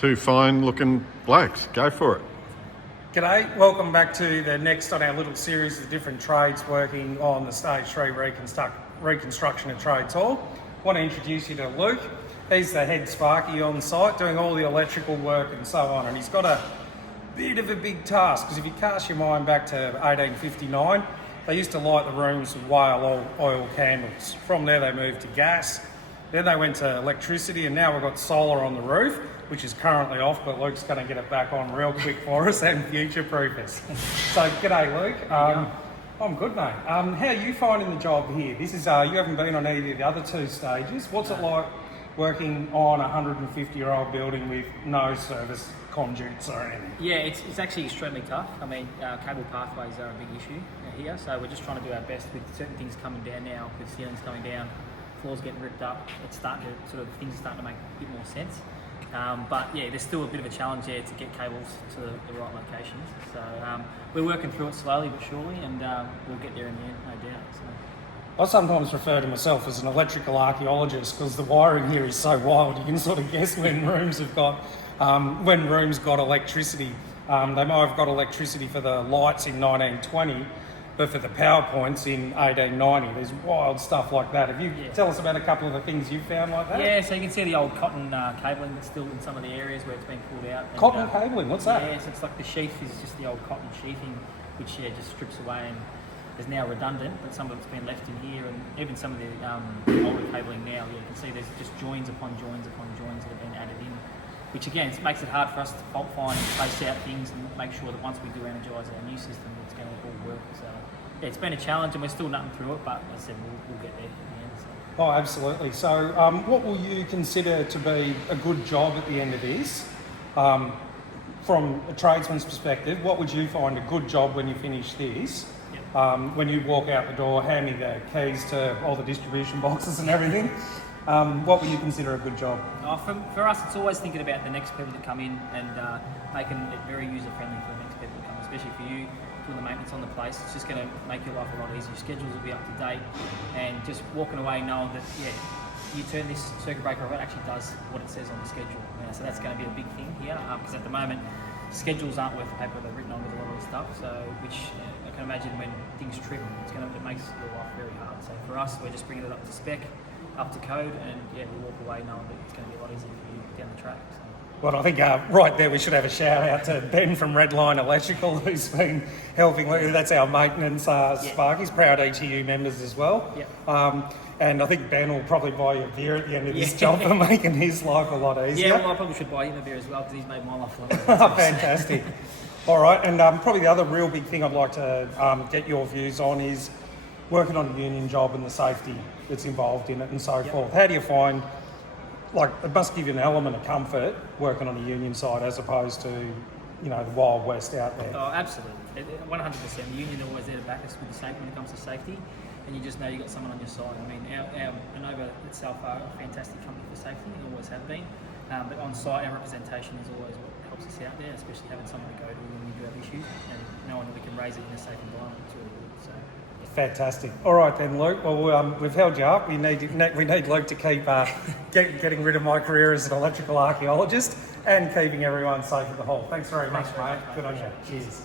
two fine-looking blokes. Go for it. G'day, welcome back to the next on our little series of different trades working on the Stage 3 reconstruction of Trades Hall. I want to introduce you to Luke. He's the head Sparky on site doing all the electrical work and so on, and he's got a bit of a big task because if you cast your mind back to 1859, they used to light the rooms with whale oil candles. From there they moved to gas, then they went to electricity, and now we've got solar on the roof, which is currently off, but Luke's going to get it back on real quick for us and future-proof us. So, g'day Luke. I'm good, mate. How are you finding the job here? This is you haven't been on either of the other two stages. What's it like working on a 150-year-old building with no service conduits or anything? Yeah, it's actually extremely tough. I mean, cable pathways are a big issue here, so we're just trying to do our best with certain things coming down now, with ceilings coming down, floors getting ripped up. It's starting to things are starting to make a bit more sense. But yeah, there's still a bit of a challenge there to get cables to the right locations. So we're working through it slowly but surely, and we'll get there in the end, no doubt. So. I sometimes refer to myself as an electrical archaeologist because the wiring here is so wild. You can sort of guess when rooms got electricity. They might have got electricity for the lights in 1920, but for the power points in 1890. There's wild stuff like that. Have you tell us about a couple of the things you've found like that? Yeah, so you can see the old cotton cabling that's still in some of the areas where it's been pulled out. Cotton cabling, what's that? Yeah, so it's like the sheath is just the old cotton sheathing, which just strips away and is now redundant, but some of it's been left in here, and even some of the older cabling now, you can see there's just joins upon joins upon joins that have been added in, which again makes it hard for us to fault find and trace out things and make sure that once we do energise our new system, it's going to all work. So yeah, it's been a challenge and we're still nutting through it, but as I said, we'll get there in the end. So. Oh, absolutely. So what will you consider to be a good job at the end of this? From a tradesman's perspective, what would you find a good job when you finish this? When you walk out the door, hand me the keys to all the distribution boxes and everything, what would you consider a good job? For us, it's always thinking about the next people to come in and making it very user-friendly for the next people to come, especially for you doing the maintenance on the place. It's just going to make your life a lot easier. Your schedules will be up to date, and just walking away knowing that, you turn this circuit breaker on, it actually does what it says on the schedule. So that's going to be a big thing here, because at the moment, schedules aren't worth the paper they're written on with a lot of the stuff, so which I can imagine when things trip, it makes your life very hard. So for us, we're just bringing it up to spec, up to code, and we walk away knowing that it's going to be a lot easier for you down the track. So. Well, I think right there we should have a shout out to Ben from Redline Electrical, who's been helping. That's our maintenance Sparkies, proud ETU members as well. Yep. And I think Ben will probably buy you a beer at the end of this job for making his life a lot easier. Yeah, well, I probably should buy him a beer as well because he's made my life a lot easier. Fantastic. All right, and probably the other real big thing I'd like to get your views on is working on a union job and the safety that's involved in it and so forth. How do you find, it must give you an element of comfort working on a union side as opposed to, the Wild West out there? Oh, absolutely. 100%. The union are always there to back us with the safety when it comes to safety, and you just know you've got someone on your side. I mean, our Inova itself are a fantastic company for safety, and always have been. But on site, our representation is always what helps us out there, especially having someone to go to when we do have issues, and knowing that we can raise it in a safe environment. It's really good. So. Fantastic. All right then, Luke. Well, we've held you up. We need Luke to keep getting rid of my career as an electrical archaeologist and keeping everyone safe at the hall. Thanks very much, mate. Good on you. Cheers.